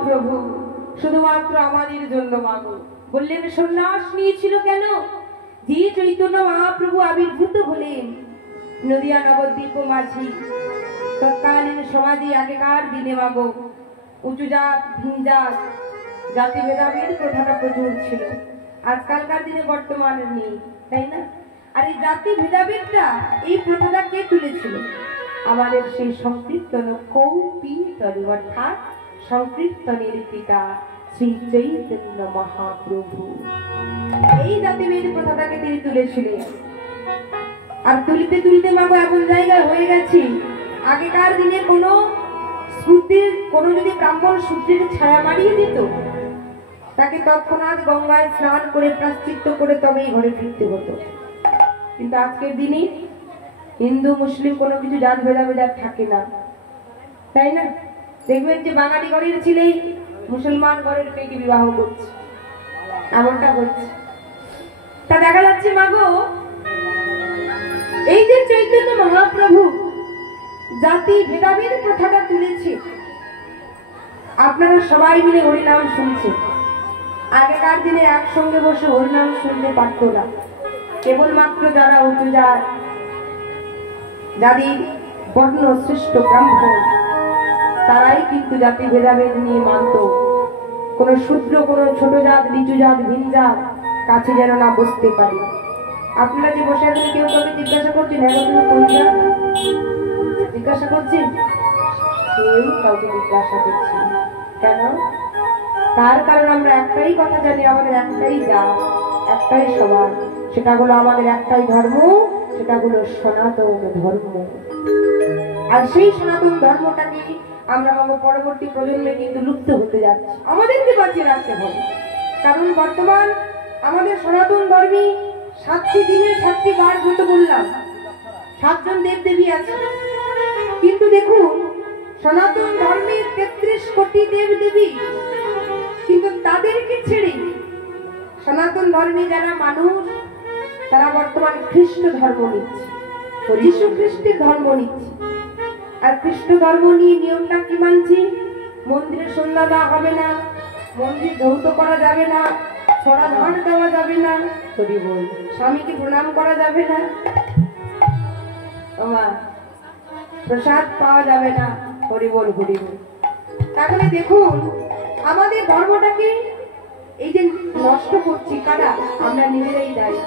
মহাপ্রভু শুধুমাত্র আমাদের জন্য মাগো। বললেন সন্ন্যাস নিয়েছিল কেন? যে চৈতন্য মহাপ্রভু আবির্ভূত হলেন নদিয়া নবদ্বীপ মাঝি তৎকালীন সমাজে আগেকার দিনে মাগো উঁচু জাত ভিন জাত জাতি ভেদাভেদ প্রথাটা প্রচুর ছিল। আজকালকার দিনে বর্তমানে নেই, তাই না? আর এই জাতি ভেদাভেদটা এই প্রথাটা কে তুলেছিল? আমাদের সেই সংকীর্তন কৌপিতন অর্থাৎ সংকীর্তনের পিতা শ্রী চৈতন্য মহাপ্রভু এই জাতিভেদ প্রথাটাকে তিনি তুলেছিলেন। আর তুলিতে তুলিতে মাগো এমন জায়গায় হয়ে গেছি, আগেকার দিনে কোনো শ্রুতির কোনো যদি ব্রাহ্মণ সূত্রের ছায়া মারিয়ে দিত তাকে তৎক্ষণাৎ গঙ্গায় স্নান করে প্রায়শ্চিত্ত করে তবেই ঘরে ফিরতে হতো। কিন্তু আজকের দিনে হিন্দু মুসলিম কোনো কিছু জাত ভেদাভেদ আর থাকে না, তাই না? দেখবেন যে বাঙালি ঘরের ছেলেই মুসলমান ঘরের মেয়েকে বিবাহ করছে, এমনটা হচ্ছে। তা দেখা যাচ্ছে মাগো এই যে চৈতন্য মহাপ্রভু জাতি ভেদাভেদ প্রথাটা তুলেছে, আপনারা সবাই মিলে হরিনাম শুনছেন। আগেকার দিনে একসঙ্গে বসে হরিনাম শুনতে পারত না, কেবলমাত্র যারা উঁচু জাত যাদের বর্ণ শ্রেষ্ঠ ব্রাহ্মণ তারাই কিন্তু জাতি ভেদাভেদ নিয়ে মানত। কোনো শূদ্র কোনো ছোট জাত নিচু জাত ভিন জাত কাছে যেন না বসতে পারে। আপনারা যে বসে আছেন কেউ কাউকে জিজ্ঞাসা করছেন এখন তুমি কোন জাত জিজ্ঞাসা করছেন? কেউ কাউকে জিজ্ঞাসা করছেন কেন? তার কারণ আমরা একটাই কথা জানি, আমাদের একটাই জাত একটাই সমাজ, সেটা হলো আমাদের একটাই ধর্ম, সেটা হলো সনাতন ধর্ম। আর সেই সনাতন ধর্মটাকে আমরা পরবর্তী প্রজন্মে কিন্তু লুপ্ত হতে যাচ্ছে, আমাদেরকে বাঁচিয়ে রাখতে হবে। কারণ বর্তমান আমাদের সনাতন ধর্মী 7টি দিনের 7টি বার ব্রত বললাম, 7 জন দেব দেবী আছে, কিন্তু দেখুন সনাতন ধর্মের 33 কোটি দেব দেবী, কিন্তু তাদেরকে ছেড়ে সনাতন ধর্মে যারা মানুষ তারা বর্তমান খ্রিস্ট ধর্ম নিচ্ছে, যীশু খ্রিস্টের ধর্ম নিচ্ছে। আর খ্রিস্ট ধর্ম নিয়ে নিয়মটা কি মানছি? মন্দিরে সন্ধ্যা দেওয়া হবে না, মন্দির ধৌত করা যাবে না, ছড়া ধান দেওয়া যাবে না, স্বামীকে প্রণাম করা যাবে না, প্রসাদ পাওয়া যাবে না, হরিবল হরিবল। তাহলে দেখুন আমাদের ধর্মটাকে এই যে নষ্ট করছি কারা? আমরা নিজেরাই দায়ী।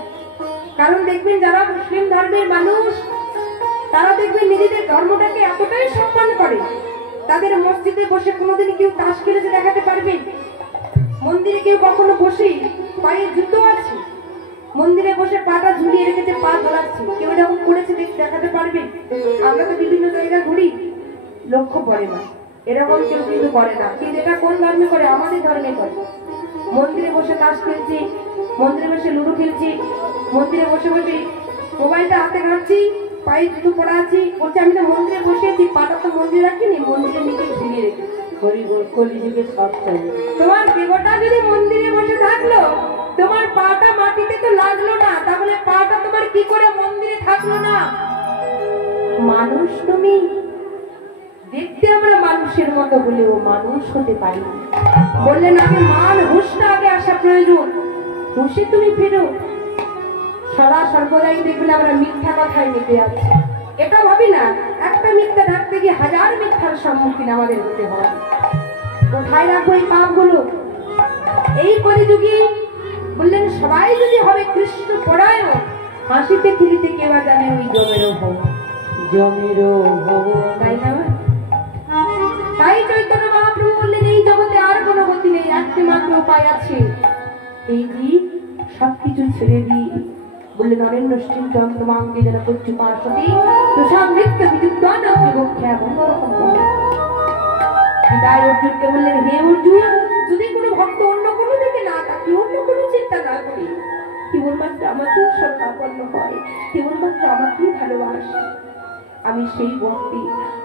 কারণ দেখবেন যারা মুসলিম ধর্মের মানুষ তারা দেখবেন নিজেদের ধর্মটাকে এতটাই সম্মান করে, তাদের মসজিদে বসে কোনোদিন কেউ তাস খেলেছে দেখাতে পারবে? মন্দিরে কেউ কখনো বসে পায়ে জুতো আছে, মন্দিরে বসে পাটা ঝুলিয়ে রেখেছে, পা দোলাচ্ছে, কেউ এরকম করেছে দেখাতে পারবে? আমরা তো বিভিন্ন জায়গায় ঘুরি, লক্ষ্য পড়ে না, এরকম কেউ কিন্তু করে না। কিন্তু এটা কোন ধর্মে করে? আমাদের ধর্মে করে। মন্দিরে বসে তাস খেলছি, মন্দিরে বসে লুডো খেলছি, মন্দিরে বসে বসে মোবাইলটা হাতে ঘাটছি, পায়ে জুতো পড়া আছি, বলছে আমি তো মন্দিরে বসে আছি, পাটা তো মন্দিরে রাখিনি, মন্দিরে নিচে ঝুলিয়ে রেখেছি। কলিযুগে সব চলে। তোমার দেবতা যদি মন্দিরে বসে থাকলো, তোমার পাটা মাটিতে তো লাগলো না, তাহলে পাটা তোমার কি করে মন্দিরে থাকলো না? মানুষ তুমি, দেখতে আমরা মানুষের মতো হলেও মানুষ হতে পারি। বললেন আগে মান হুঁশটা আগে আসা প্রয়োজন, হুঁশে তুমি ফেরো। সদা সর্বদাই দেখবেন আমরা মিথ্যা কথায় মেতে আছি। এটা ভাবি না একটা মিথ্যা ঢাকতে গিয়ে 1000 মিথ্যার সম্মুখীন আমাদের হতে হয়। কোথায় রাখবো এই পাপগুলো? এই কলিযুগে বললেন সবাই যদি হবে কৃষ্ণ পরায়ণ, হাসিতে খেলিতে কেবা জানে ওই জমেরও ভব, জমেরও ভব, তাই না? তাই চৈতন্য মহাপ্রভু বললেন এই জগতে আর কোনো গতি নেই, একটি মাত্র উপায় আছে, এই যে সবকিছু ছেড়ে দিই। বললেন অরণ্য চিন্তন তোমাকে যেন করছু পার্শ্বতী তুষার নৃত্য বিযুক্ত তাই অর্জুনকে বললেন হে অর্জুন, যদি কোনো ভক্ত অন্য কোনো দিকে না থাকে, অন্য কোনো চিন্তা না করে, কেবলমাত্র আমাকেই শরণাপন্ন হয়, কেবলমাত্র আমাকেই ভালোবাসে, আমি সেই ভক্তি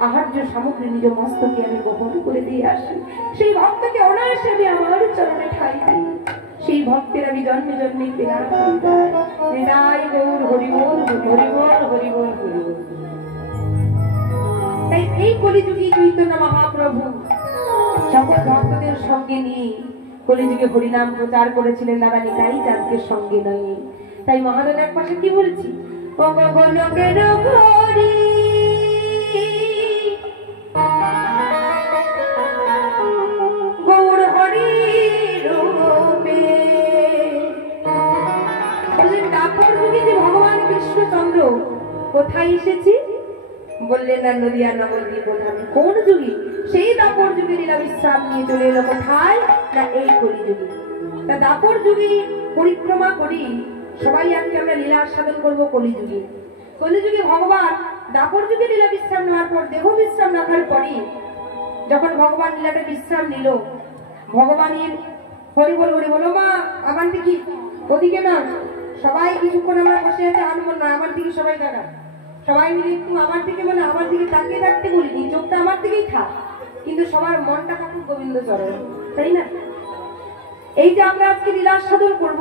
আহার্য সামগ্রী নিজ মস্তকে আমি গ্রহণ করে দিয়ে আসি, সেই ভক্তকে অনায়াসে আমি আমার চরণে ঠাঁই দিই, সেই ভক্তের আমি জন্মে জন্মে পেলাম। হরিবল হরিবল হরিবল হরিবল। তাই এই কলিযুগে চৈতন্য মহাপ্রভু সকল ভক্তদের সঙ্গে নিয়ে কলিযুগে হরিনাম প্রচার করেছিলেন দাদা নিতাই চাঁদকে সঙ্গে নিয়ে। তাই মহাজন এক পাশে কি বলছি, গৌর হরি রূপে বললেন দাপর যুগে যে ভগবান কৃষ্ণচন্দ্র কোথায় এসেছি, বললেন না নদিয়া নবদ্বীপ ধামে। কোন যুগে? সেই দাপর যুগে লীলা বিশ্রাম নিয়ে চলে এলো কোথায় না এই কলিযুগে। তা দাপর যুগে পরিক্রমা করি সবাই আজকে আমরা লীলা সাধন করবো কলিযুগে। কলিযুগে ভগবান দাপর যুগে লীলা বিশ্রাম নেওয়ার পর দেহ বিশ্রাম রাখার পরে যখন ভগবান লীলাটা বিশ্রাম নিল, ভগবানের হরি বল মা আমার দিকে ওদিকে না, সবাই কিছুক্ষণ আমরা বসে আছে আনবো না, আমার দিকে সবাই দেখা, সবাই মিলে একটু আমার দিকে মানে আমার দিকে তাকিয়ে থাকতে বলিনি, চোখটা আমার দিকেই থাক, কিন্তু সবার মনটা থাকুক গোবিন্দ চরণ, তাই না? এই যে আমরা আজকে লীলা সাধন করব,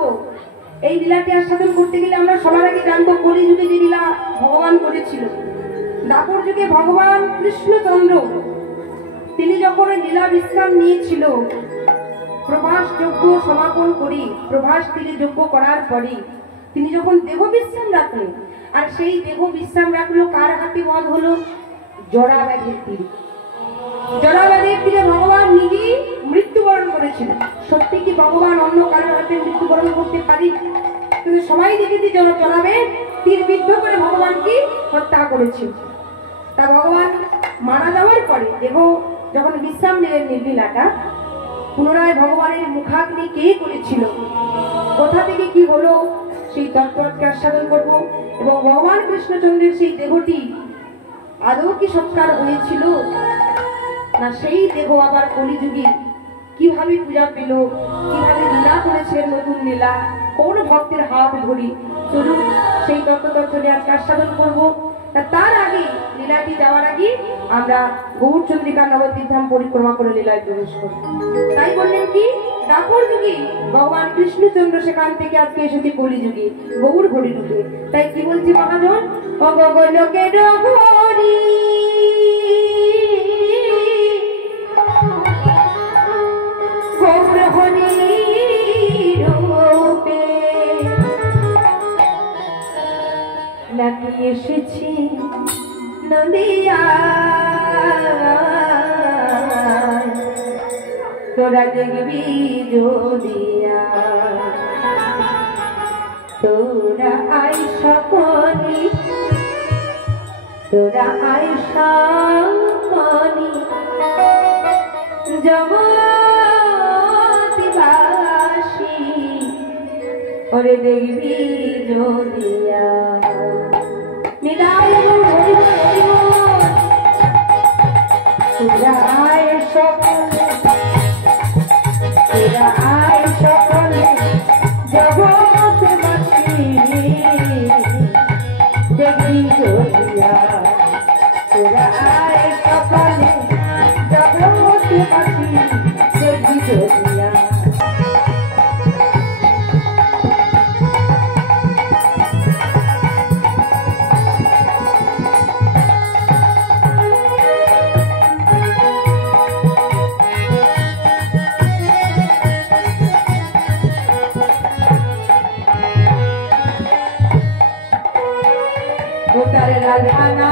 এই লীলাটি আস্বাদন করতে গেলে আমরা সবার আগে জানবো কলিযুগে যে লীলা ভগবান করেছিল। দাপর যুগে ভগবান কৃষ্ণচন্দ্র তিনি যখন লীলা বিশ্রাম নিয়েছিল, প্রভাস যজ্ঞ সমাপন করি প্রভাস তীরে যজ্ঞ করার পরে তিনি যখন দেহ বিশ্রাম রাখলেন, আর সেই দেহ বিশ্রাম রাখলো কার হাতে বধ হলো? জরাব্যাধির তীরে। জরাব্যাধির তীরে ভগবান নিজেই মৃত্যুবরণ করেছিলেন। সত্যি কি ভগবান অন্য কারোর হাতে মৃত্যুবরণ করতে পারি? কিন্তু সবাই দেখেছি জরাবে তীর বিদ্ধ করে ভগবানকে হত্যা করেছিল। তা ভগবান মারা যাওয়ার পরে দেহ যখন বিশ্রাম নিলেন নির্লীলাটা, পুনরায় ভগবানের মুখাগ্নি কে করেছিল, কোথা থেকে কি হলো, সেই তত্ত্বকে আস্বাদন করবো। এবং ভগবান কৃষ্ণচন্দ্রের সেই দেহটি আদৌ কি সৎকার হয়েছিল না সেই দেহ আবার কলিযুগে কিভাবে পূজা পেল, কিভাবে লীলা করেছিলেন নতুন লীলা, কোন ভক্তের হাত ধরি, চলুন সেই তত্ত্ব নিয়ে আজকে আস্বাদন করবো। তার আগে লীলাটি যাওয়ার আগে আমরা গৌরচন্দ্রিকা নবদ্বীপ ধাম পরিক্রমা করে লীলায় প্রবেশ করি। তাই বললেন কি দাপর যুগে ভগবান কৃষ্ণচন্দ্র সেখান থেকে আজকে এসেছে কলিযুগে গৌর হরি রূপে। তাই কি বলছি মহাজন, অগগলোকে ডগরি গৌর হরি রূপে নাকি এসেছি নদিয়া, তোরা দেখবি যদিয়া, তোরা আই সকলি, তোরা আই সকলি জগৎবাসী, ওরে দেখবি যদিয়া। তোরা আয় সকলে, তোরা আয় সকলে জগৎবাসী, দেখবি যদিয়া, তোরা আয় সকলে জগৎবাসী, দেখবি যদিয়া। রাধানা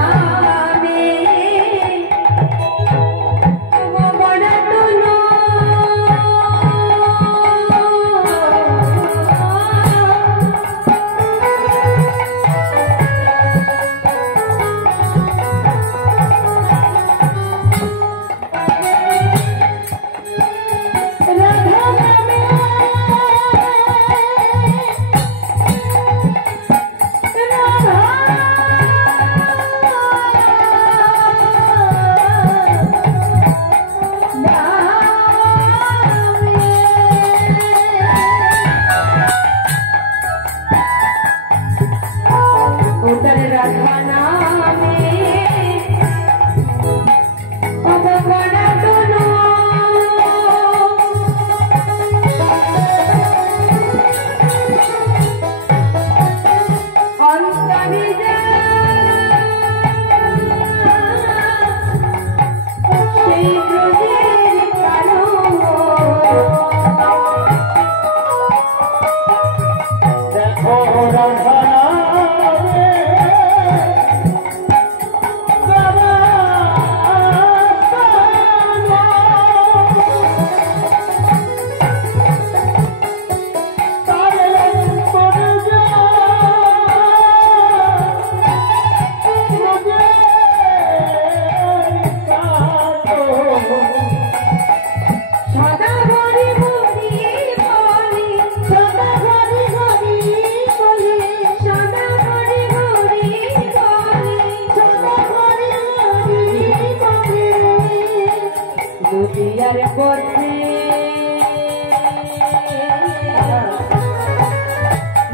পথে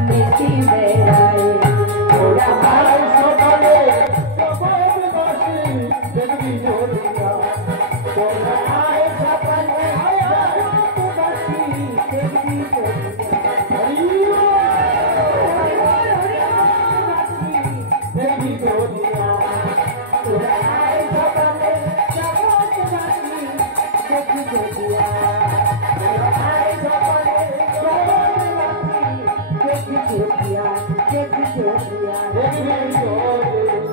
নিশি বেড়ায় ওরা ভাই সকালে জগৎবাসী দেখবি জোরিয়া তোরা আয় সকালে জগৎবাসী দেখবি জোরিয়া দেখবি জোরিয়া তোরা আয় সকালে জগৎবাসী দেখবি জোরিয়া তোরা আয় সকালে জগৎবাসী দেখবি জোরিয়া দেখবি জোরিয়া দেখবি জোরিয়া